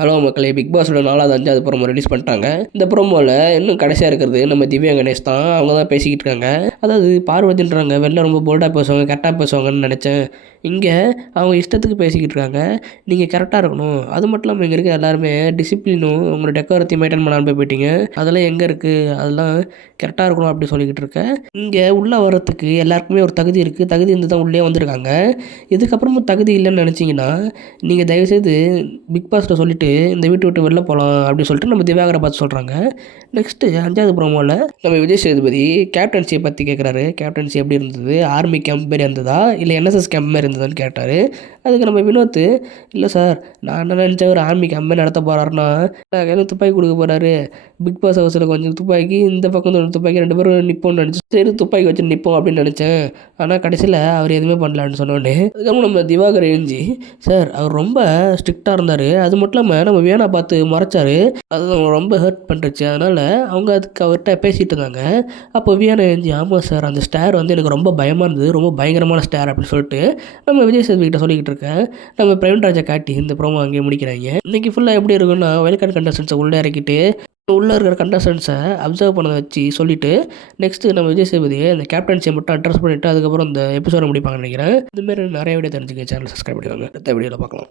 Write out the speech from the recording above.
Hello மக்களே, big பாஸோட 4வது 5வது ப்ரோமோ ரிலீஸ் பண்ணிட்டாங்க. இந்த ப்ரோமோவில் இன்னும் கடைசியாக இருக்கிறது நம்ம திவ்யா கணேஷ் தான். அவங்க தான் பேசிக்கிட்டு இருக்காங்க. அதாவது பார்வதின்றாங்க வெளில ரொம்ப போல்டாக பேசுவாங்க, கரெக்டாக பேசுவாங்கன்னு நினச்சேன். இங்கே அவங்க இஷ்டத்துக்கு பேசிக்கிட்டு இருக்காங்க. நீங்கள் கரெக்டாக இருக்கணும். அது மட்டும் இல்லாமல் இங்கே இருக்க எல்லாருமே டிசிப்ளினும் உங்களோட டெக்கோரத்தையும் மெயின்டைன் பண்ணாமல் போயிட்டீங்க. அதெல்லாம் எங்கே இருக்குது? அதெல்லாம் கரெக்டாக இருக்கணும் அப்படி சொல்லிக்கிட்டு இருக்கேன். இங்கே உள்ளே வர்றதுக்கு எல்லாருக்குமே ஒரு தகுதி இருக்குது. தகுதி இருந்து தான் உள்ளே வந்திருக்காங்க. இதுக்கப்புறமும் தகுதி இல்லைன்னு நினச்சிங்கன்னா நீங்கள் தயவுசெய்து பிக் பாஸ்ட்டை சொல்லிவிட்டு இந்த வீட்டை விட்டு வெளில போகலாம் அப்படின்னு சொல்லிட்டு நம்ம திவாகரை பார்த்து சொல்கிறாங்க. நெக்ஸ்ட்டு 5வது ப்ரோமோவில் நம்ம விஜய் சேதுபதி கேப்டன்சியை பற்றி கேட்குறாரு. கேப்டன்சி எப்படி இருந்தது? ஆர்மி கேம்ப் மாரி இருந்ததா இல்லை என்எஸ்எஸ் கேம்ப் மாரி இருந்ததான்னு கேட்டார். அதுக்கு நம்ம வினோத், இல்லை சார் நான் என்ன நினச்சேன் ஒரு ஆர்மி கேம்ப் மாதிரி நடத்த போகிறாருன்னா கையில் துப்பாக்கி கொடுக்க போகிறாரு. பிக் பாஸ் ஹவுஸில் கொஞ்சம் துப்பாக்கி, இந்த பக்கம் ஒரு துப்பாக்கி, 2 பேரும் நிற்போம்னு நினச்சி சரி துப்பாக்கி வச்சு நிற்போம் அப்படின்னு நினச்சேன். ஆனால் கடைசியில் அவர் எதுவுமே பண்ணலான்னு சொன்னோடனே அதுக்கப்புறம் நம்ம திவாகர் எழுஞ்சி, சார் அவர் ரொம்ப ஸ்ட்ரிக்டாக இருந்தார். அது மட்டும் இல்லாமல் நம்ம வேணா பார்த்து மறைச்சார். அது ரொம்ப ஹர்ட் பண்ணுறச்சு. அதனால் அவங்க அதுக்கு அவர்கிட்ட பேசிகிட்டு இருந்தாங்க. அப்போ வியானா எழுஞ்சி, ஆமாம் சார் அந்த ஸ்டார் வந்து எனக்கு ரொம்ப பயமாக இருந்தது, ரொம்ப பயங்கரமான ஸ்டார் அப்படின்னு சொல்லிட்டு நம்ம விஜய் சேதுபதிக்கிட்ட சொல்லிக்கிட்டு இருக்கேன். நம்ம பிரவீன் ராஜை காட்டி இந்த ப்ரோமோ அங்கேயே முடிக்கிறாங்க. இன்றைக்கி ஃபுல்லாக எப்படி இருக்குன்னா வெல்கம் கண்டஸ்டன்ஸை உள்ளே இறக்கிட்டு உள்ளே இருக்கிற கண்டஸ்டன்ஸை அப்சர்வ் பண்ணதை வச்சு சொல்லிவிட்டு நெக்ஸ்ட்டு நம்ம விஜய் சேதுபதியை இந்த கேப்டன்சியை மட்டும் அட்ரஸ் பண்ணிவிட்டு அதுக்கப்புறம் இந்த எபிசோட முடிப்பாங்கன்னு நினைக்கிறேன். இதுமாரி நிறைய வீடியோ தெரிஞ்சுக்க சேனல் சப்ஸ்கிரைப் பண்ணிக்கோங்க. அடுத்த வீடியோவில் பார்க்கலாம்.